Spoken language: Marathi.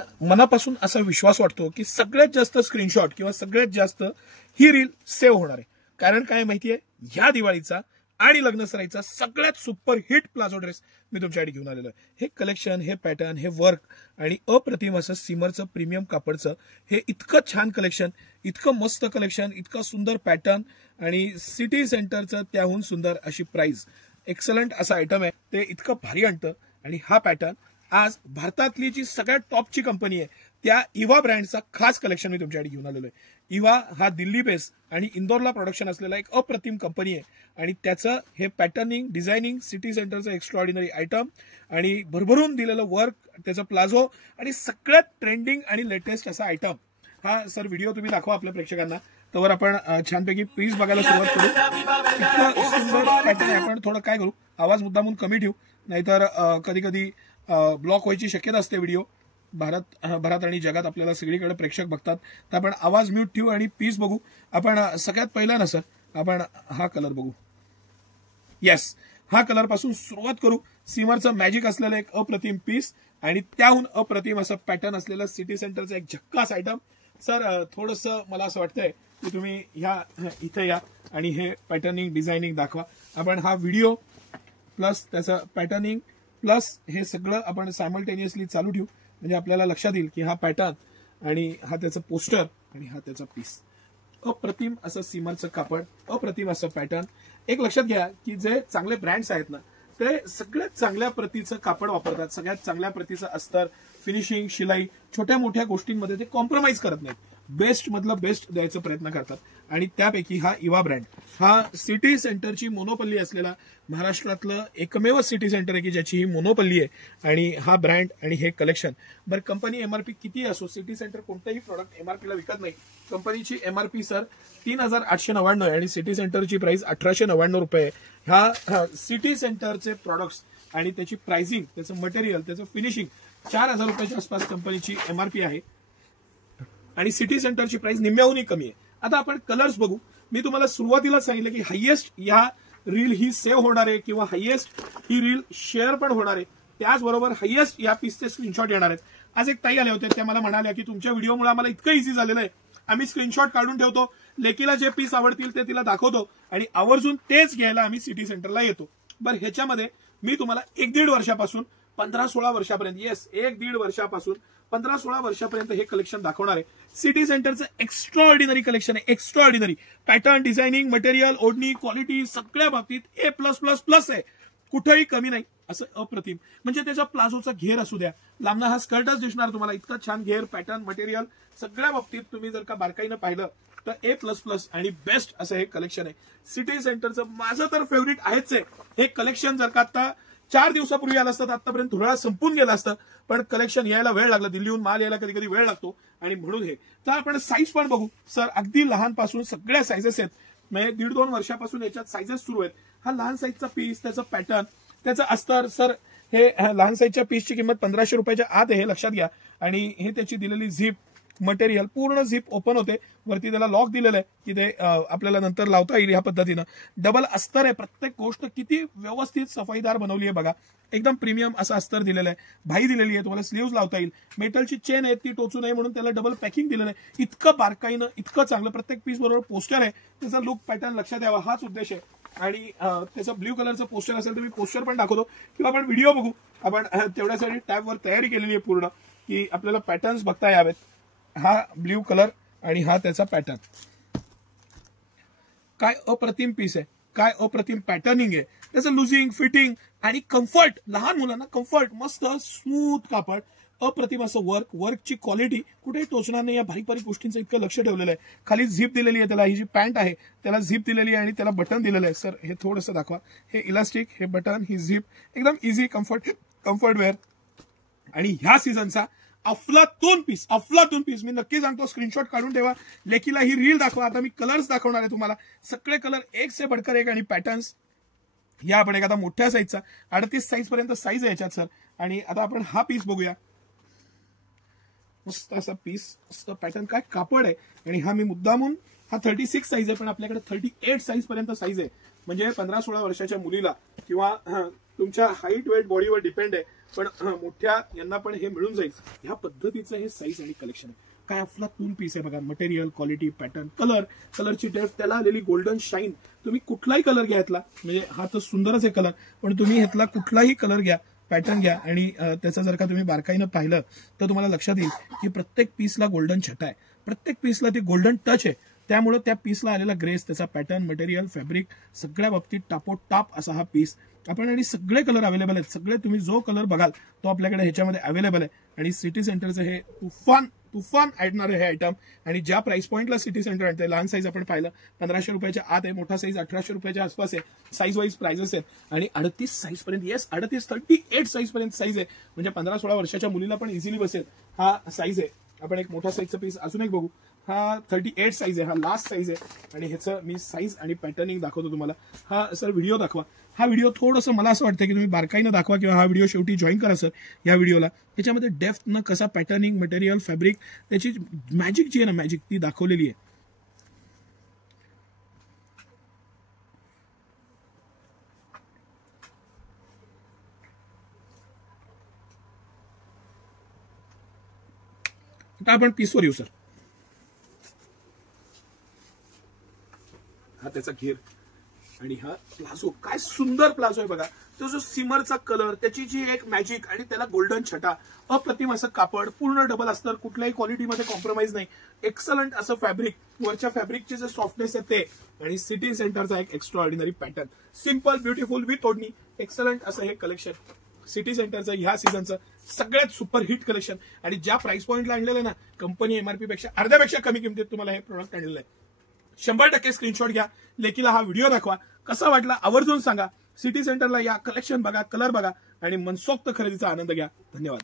मनापासून असा विश्वास वाटतो की सगळ्यात जास्त स्क्रीनशॉट किंवा सगळ्यात जास्त ही रील सेव्ह होणार आहे. कारण काय माहितीये, ह्या दिवाळीचा आणि लग्नसराईचा सगळ्यात सुपर हिट प्लाझो ड्रेस मी तुमच्यासाठी घेऊन आलेलो आहे. हे कलेक्शन, हे पॅटर्न, हे वर्क आणि अप्रतिम असं सिमरचं प्रीमियम कापडचं हे इतकं छान कलेक्शन, इतकं मस्त कलेक्शन, इतकं सुंदर पॅटर्न आणि सिटी सेंटरचं त्याहून सुंदर अशी प्राइस. एक्सलंट असा आयटम आहे, ते इतकं भारी आणतं. आणि हा पॅटर्न आज भारतातली जी सगळ्यात टॉपची कंपनी आहे त्या इव्हा ब्रँडचा खास कलेक्शन मी तुमच्यासाठी घेऊन आलेलो आहे. इव्हा हा दिल्ली बेस आणि इंदोरला प्रोडक्शन असलेला एक अप्रतिम कंपनी आहे आणि त्याचं हे पॅटर्निंग, डिझायनिंग, सिटी सेंटरचं एक्स्ट्राऑर्डिनरी आयटम आणि भरभरून दिलेलं वर्क, त्याचं प्लाझो आणि सगळ्यात ट्रेंडिंग आणि लेटेस्ट असा आयटम. हा सर व्हिडिओ तुम्ही दाखवा आपल्या प्रेक्षकांना, तर आपण छानपैकी पीस बघायला सुरुवात करू. इतकं सुंदर पॅटर्न आहे. आपण थोडं काय करू, आवाज मुद्दामून कमी ठेवू, नाहीतर कधी कधी ब्लॉक व्हायची शक्यता असते. व्हिडिओ भारत आणि जगात आपल्याला सगळीकडे प्रेक्षक बघतात, तर आपण आवाज म्यूट ठेवू आणि पीस बघू. आपण सगळ्यात पहिला ना सर, आपण हा कलर बघू. येस, हा कलर पासून सुरुवात करू. सिमरचं मॅजिक असलेलं एक अप्रतिम पीस आणि त्याहून अप्रतिम असं पॅटर्न असलेलं सिटी सेंटरचं एक झक्कास आयटम. सर थोडंसं मला असं वाटतंय की तुम्ही ह्या इथे या आणि हे पॅटर्निंग, डिझायनिंग दाखवा. आपण हा व्हिडिओ प्लस त्याचं पॅटर्निंग प्लस हे सगळं आपण सायमल्टेनियसली चालू ठेवू, म्हणजे आपल्याला लक्षात येईल की हा पॅटर्न आणि हा त्याचं पोस्टर आणि हा त्याचा पीस. अप्रतिम असं सिमरचं कापड, अप्रतिम असं पॅटर्न. एक लक्षात घ्या की जे चांगले ब्रँड्स आहेत ना, ते सगळ्यात चांगल्या प्रतीचं कापड वापरतात, सगळ्यात चांगल्या प्रतीचं अस्तर, फिनिशिंग, शिलाई, छोट्या मोठ्या गोष्टींमध्ये ते कॉम्प्रोमाइज करत नाहीत. बेस्ट मधलं बेस्ट द्यायचा प्रयत्न करतात आणि त्यापैकी हा इव्हा ब्रँड, हा सिटी सेंटरची मोनोपल्ली असलेला महाराष्ट्रातलं एकमेव सिटी सेंटर आहे की ज्याची ही मोनोपल्ली आहे. आणि हा ब्रँड आणि हे कलेक्शन. बरं, कंपनी एमआरपी किती असो, सिटी सेंटर कोणतेही प्रॉडक्ट एमआरपीला विकत नाही. कंपनीची एमआरपी सर 3899 आहे आणि सिटी सेंटरची प्राइस 1899 रुपये. ह्या सिटी सेंटरचे प्रॉडक्ट्स आणि त्याची प्राइसिंग, त्याचं मटेरियल, त्याचं फिनिशिंग 4000 रुपयाच्या आसपास कंपनीची एमआरपी आहे आणि सिटी सेंटरची प्राइस निम्म्याहूनही कमी आहे. आता आपण कलर्स बघू. मी तुम्हाला सुरुवातीला सांगितलं की हायेस्ट या रील ही सेव्ह होणार आहे किंवा हायेस्ट ही रील शेअर पण होणार आहे. त्याचबरोबर हायेस्ट या पीसचे स्क्रीनशॉट येणार आहेत. आज एक ताई आल्या होत्या, त्या मला म्हणाल्या की तुमच्या व्हिडिओमुळे आम्हाला इतकं इझी झालेलं आहे, आम्ही स्क्रीनशॉट काढून ठेवतो, लेकीला जे पीस आवडतील ते तिला दाखवतो आणि आवर्जून तेच घ्यायला आम्ही सिटी सेंटरला येतो. बरं, ह्याच्यामध्ये मी तुम्हाला 1-1.5 वर्षापासून 15-16 वर्षापर्यंत, येस 1-1.5 वर्षापासून 15-16 वर्षापर्यंत हे कलेक्शन दाखवणार आहे. सिटी सेंटरचं एक्स्ट्राऑर्डिनरी कलेक्शन आहे. एक्स्ट्राऑर्डिनरी पॅटर्न, डिझायनिंग, मटेरियल, ओढणी, क्वालिटी सगळ्या बाबतीत A+++ आहे. कुठेही कमी नाही. असं अप्रतिम, म्हणजे त्याच्या प्लाझोचा घेर असू द्या, लांबना हा स्कर्टच दिसणार तुम्हाला. इतका छान घेर, पॅटर्न, मटेरियल सगळ्या बाबतीत तुम्ही जर का बारकाईनं पाहिलं तर A++ आणि बेस्ट असं हे कलेक्शन आहे. सिटी सेंटरचं माझं तर फेवरेट आहेच आहे. हे कलेक्शन जर का आता 4 दिवसापूर्वी आलं असतं तर आतापर्यंत धुळा संपून गेला असतं, पण कलेक्शन यायला वेळ लागला. दिल्लीहून माल यायला कधी कधी वेळ लागतो आणि म्हणून हे. तर आपण साईज पण बघू सर. अगदी लहानपासून सगळ्या साईजेस आहेत, म्हणजे 1.5-2 वर्षापासून याच्यात साईजेस सुरू आहेत. हा लहान साईजचा पीस, त्याचं पॅटर्न, त्याचं अस्तर. सर हे लहान साईजच्या पीसची किंमत 1500 रुपयाच्या आत आहे, हे लक्षात घ्या. आणि हे त्याची दिलेली झीप, मटेरियल पूर्ण झीप ओपन होते. वरती त्याला लॉक दिलेलं आहे की ते आपल्याला नंतर लावता येईल. ह्या पद्धतीनं डबल अस्तर आहे. प्रत्येक गोष्ट किती व्यवस्थित सफाईदार बनवली आहे बघा. एकदम प्रीमियम असं अस्तर दिलेलं आहे. भाई दिलेली आहे, तुम्हाला स्लीव्ज लावता येईल. मेटलची चेन आहे, ती टोचू नये म्हणून त्याला डबल पॅकिंग दिलेलं आहे. इतकं बारकाईनं, इतकं चांगलं. प्रत्येक पीस बरोबर पोस्टर आहे, त्याचा लुक पॅटर्न लक्षात यावा हाच उद्देश आहे. आणि त्याचं ब्ल्यू कलरचं पोस्टर असेल तर मी पोस्टर पण दाखवतो किंवा आपण व्हिडिओ बघू. आपण तेवढ्यासाठी टॅबवर तयारी केलेली आहे पूर्ण की आपल्याला पॅटर्न्स बघता यावेत. हा ब्ल्यू कलर आणि हा त्याचा पॅटर्न. काय अप्रतिम पीस आहे, काय अप्रतिम पॅटर्निंग आहे. त्याचं लुझिंग, फिटिंग आणि कम्फर्ट. लहान मुलांना कम्फर्ट, मस्त स्मूथ कापड, अप्रतिम असं वर्क. वर्कची क्वालिटी कुठेही टोचणार नाही. या बारीक बारीक गोष्टींचं इतकं लक्ष ठेवलेलं आहे. खाली झीप दिलेली आहे त्याला. ही जी पॅन्ट आहे त्याला झीप दिलेली आहे आणि त्याला बटन दिलेलं आहे. सर हे थोडंसं दाखवा. हे इलास्टिक, हे बटन, ही झीप, एकदम इझी कम्फर्ट वेअर. आणि ह्या सीझनचा अफलातून पीस मी नक्की सांगतो. स्क्रीनशॉट काढून ठेवा, लेकीला ही रील दाखवा. आता मी कलर्स दाखवणार आहे तुम्हाला. सगळे कलर एक से बढ़कर एक आणि पॅटर्न्स. या आपण एखादा मोठ्या साईजचा 38 साईज पर्यंत साईज आहे याच्यात सर. आणि आता आपण हा पीस बघूया. मस्त असा पीस, मस्त पॅटर्न, काय कापड आहे. आणि हा मी मुद्दामून, हा 36 साईज आहे पण आपल्याकडे 38 साईज पर्यंत साईज आहे. म्हणजे 15-16 वर्षाच्या मुलीला किंवा तुमच्या हाईट, वेट, बॉडीवर डिपेंड आहे. पण मोठ्या यांना पण हे मिळून जाईल ह्या पद्धतीचं हे साईज आणि कलेक्शन आहे. काय अफलातून पीस आहे बघा. मटेरियल, क्वालिटी, पॅटर्न, कलरची डेप्थ, त्याला आलेली गोल्डन शाईन. तुम्ही कुठलाही कलर घ्या ह्यातला, म्हणजे हा तर सुंदरच आहे कलर, पण तुम्ही ह्यातला कुठलाही कलर घ्या, पॅटर्न घ्या आणि त्याचं जर का तुम्ही बारकाईनं पाहिलं तर तुम्हाला लक्षात येईल की प्रत्येक पीसला गोल्डन छटा आहे, प्रत्येक पीसला ती गोल्डन टच आहे. त्यामुळे त्या पीसला आलेला ग्रेस, त्याचा पॅटर्न, मटेरियल, फॅब्रिक सगळ्या बाबतीत टापोटाप असा हा पीस आपण. आणि सगळे कलर अवेलेबल आहेत. सगळे तुम्ही जो कलर बघाल तो आपल्याकडे ह्याच्यामध्ये अवेलेबल आहे. आणि सिटी सेंटरचं हे तुफान आणणार हे आयटम. आणि ज्या प्राइस पॉईंटला सिटी सेंटर आणते, लहान साईज आपण पाहिलं 1500 रुपयाच्या आत आहे, मोठा साईज 1800 रुपयाच्या आसपास आहे. साईज वाईज प्राइजेस आहेत आणि 38 साईज पर्यंत, येस 38 साईज पर्यंत साईज आहे. म्हणजे 15-16 वर्षाच्या मुलीला पण इझिली बसेल हा साईज आहे. आपण एक मोठा साईजचा पीस अजून एक बघू. हा 38 साईज आहे, हा लास्ट साईज आहे. आणि ह्याचं मी साईज आणि पॅटर्निंग दाखवतो तुम्हाला. हा सर व्हिडिओ दाखवा. हा व्हिडिओ थोडंसं मला असं वाटतं की तुम्ही बारकाईनं दाखवा किंवा हा व्हिडिओ शेवटी जॉईन करा सर या व्हिडिओला. त्याच्यामध्ये डेप्थनं कसा पॅटर्निंग, मटेरियल, फॅब्रिक, त्याची मॅजिक जी आहे ना, मॅजिक ती दाखवलेली आहे. आता आपण पीसवर येऊ सर. हा त्याचा घेर आणि हा प्लाझो, काय सुंदर प्लाझो आहे बघा. तो जो सिमरचा कलर, त्याची जी एक मॅजिक आणि त्याला गोल्डन छटा, अप्रतिम असं कापड, पूर्ण डबल अस्तर, कुठल्याही क्वालिटीमध्ये कॉम्प्रोमाइज नाही, एक्सलंट असं फॅब्रिक, वरच्या फॅब्रिकचे जे सॉफ्टनेस आहे ते, आणि सिटी सेंटरचा एक extra ordinary pattern, simple beautiful with ओढणी, एक्सलंट असं हे कलेक्शन सिटी सेंटरचं ह्या सीझनचं सगळ्यात सुपर हिट कलेक्शन. आणि ज्या प्राइस पॉईंटला आणलेलं ना, कंपनी एमआरपी पेक्षा अर्ध्यापेक्षा कमी किमतीत तुम्हाला हे प्रोडक्ट आणलेलं आहे. 100% स्क्रीनशॉट घ्या, लेकीला हा व्हिडिओ दाखवा, कसा वाटला आवर्जून सांगा. सिटी सेंटरला या, कलेक्शन बघा, कलर बघा आणि मनसोक्त खरेदीचा आनंद घ्या. धन्यवाद.